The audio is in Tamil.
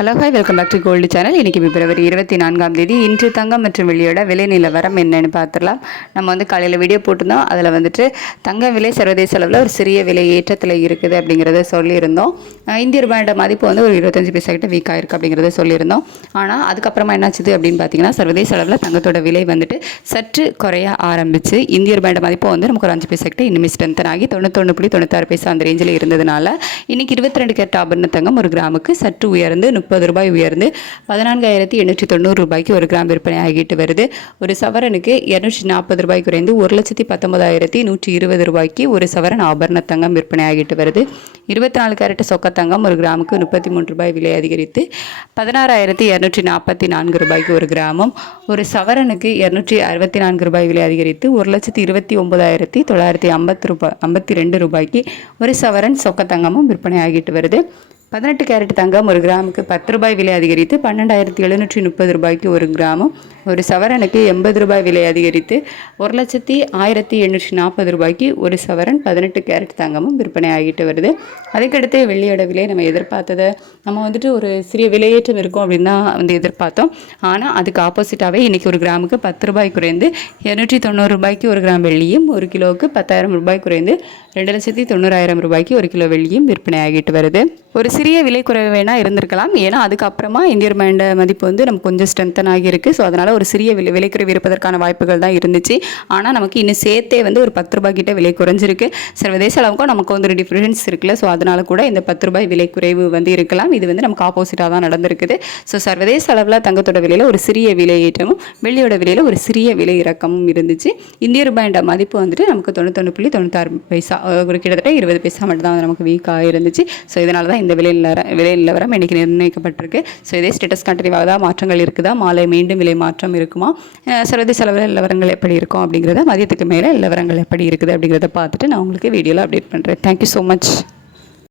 Hello hi welcome back to gold channel. இன்றைக்கி பிப்ரவரி 24ஆம் தேதி. இன்று தங்கம் மற்றும் வெள்ளியோட விலை நிலவரம் என்னென்னு பார்த்துடலாம். நம்ம வந்து காலையில் வீடியோ போட்டிருந்தோம். அதில் வந்துட்டு தங்க விலை சர்வதேச அளவில் ஒரு சிறிய விலை ஏற்றத்தில் இருக்குது அப்படிங்கிறத சொல்லியிருந்தோம். இந்திய ரூபாயோட மதிப்பு வந்து ஒரு 25 பைசா கிட்ட வீக் ஆயிருக்கு அப்படிங்கிறத சொல்லியிருந்தோம். ஆனால் அதுக்கப்புறமா என்னாச்சுது அப்படின்னு பார்த்தீங்கன்னா, சர்வதேச அளவில் தங்கத்தோட விலை வந்துட்டு சற்று குறைய ஆரம்பிச்சு இந்திய ரூபாயோட மதிப்பு வந்து நமக்கு ஒரு 5 பைசா கிட்ட இன்னுமே ஸ்ட்ரென்தன் ஆகி 91.96 பைசா அந்த ரேஞ்சில் இருந்ததுனால இன்னைக்கு 22 கேரட் ஆபரண தங்கம் ஒரு கிராமுக்கு சற்று உயர்ந்து 30 ரூபாய் உயர்ந்து 14,890 ரூபாய்க்கு ஒரு கிராம் விற்பனை ஆகிட்டு வருது. ஒரு சவரனுக்கு 240 ரூபாய் குறைந்து 1,19,120 ரூபாய்க்கு ஒரு சவரன் ஆபரண தங்கம் விற்பனை ஆகிட்டு வருது. 24 கேரட் சொக்க தங்கம் ஒரு கிராமுக்கு 33 ரூபாய் விலை அதிகரித்து 16,244 ரூபாய்க்கு ஒரு கிராமும், ஒரு சவரனுக்கு 264 ரூபாய் விலை அதிகரித்து 1,29,952 ரூபாய்க்கு ஒரு சவரன் சொக்க தங்கமும் விற்பனை ஆகிட்டு வருது. 18 கேரட் தங்கம் ஒரு கிராமுக்கு 10 ரூபாய் விலை அதிகரித்து 12,730 ரூபாய்க்கு ஒரு கிராமும், ஒரு சவரனுக்கு 80 ரூபாய் விலை அதிகரித்து 1,1840 ரூபாய்க்கு ஒரு சவரன் 18 கேரட் தங்கமும் விற்பனை ஆகிட்டு வருது. அதுக்கடுத்து வெள்ளியோட விலை நம்ம எதிர்பார்த்ததை நம்ம வந்துட்டு ஒரு சிறிய விலையேற்றம் இருக்கும் அப்படின்னு தான் வந்து எதிர்பார்த்தோம். ஆனால் அதுக்கு ஆப்போசிட்டாகவே இன்றைக்கி ஒரு கிராமுக்கு 10 ரூபாய் குறைந்து 290 ரூபாய்க்கு ஒரு கிராம் வெள்ளியும், ஒரு கிலோவுக்கு 10,000 ரூபாய் குறைந்து 2,90,000 ரூபாய்க்கு ஒரு கிலோ வெள்ளியும் விற்பனை ஆகிட்டு வருது. ஒரு சிறிய விலை குறைவு வேணால் இருந்திருக்கலாம். ஏன்னா அதுக்கப்புறமா இந்திய ரூபாயோட மதிப்பு வந்து நமக்கு கொஞ்சம் ஸ்ட்ரென்தன் ஆகியிருக்கு. ஸோ அதனால் ஒரு சிறிய விலை குறைவு இருப்பதற்கான வாய்ப்புகள் தான் இருந்துச்சு. ஆனால் நமக்கு இன்னும் சேர்த்தே வந்து ஒரு 10 ரூபாய் கிட்ட விலை குறைஞ்சிருக்கு. சர்வதேச அளவுக்கும் நமக்கு வந்து ஒரு டிஃப்ரென்ஸ் இருக்குல்ல. ஸோ அதனால் கூட இந்த 10 ரூபாய் விலை குறைவு வந்து இருக்கலாம். இது வந்து நமக்கு ஆப்போசிட்டாக தான் நடந்திருக்குது. ஸோ சர்வதேச அளவில் தங்கத்தோட விலையில் ஒரு சிறிய விலை ஏற்றமும் வெள்ளியோட விலையில் ஒரு சிறிய விலை இறக்கமும் இருந்துச்சு. இந்திய ரூபாயோட மதிப்பு வந்துட்டு நமக்கு 91.96 பைசா, ஒரு கிட்டத்தட்ட 20 பைசா மட்டும் தான் நமக்கு வீக்காக இருந்துச்சு. ஸோ இதனால தான் இந்த விலை நிலவரம் இன்றைக்கி நிர்ணயிக்கப்பட்டிருக்கு. ஸோ இதே ஸ்டேட்டஸ் கண்டினியூவாக தான் மாற்றங்கள் இருக்குதா, மாலை மீண்டும் விலை மாற்றம் இருக்குமா, சர்வதேச அளவில் நிலவரங்கள் எப்படி இருக்கும் அப்படிங்கிறத, மதியத்துக்கு மேலே நிலவரங்கள் எப்படி இருக்குது அப்படிங்கிறத பார்த்துட்டு நான் உங்களுக்கு வீடியோவில் அப்டேட் பண்ணுறேன். Thank you so much.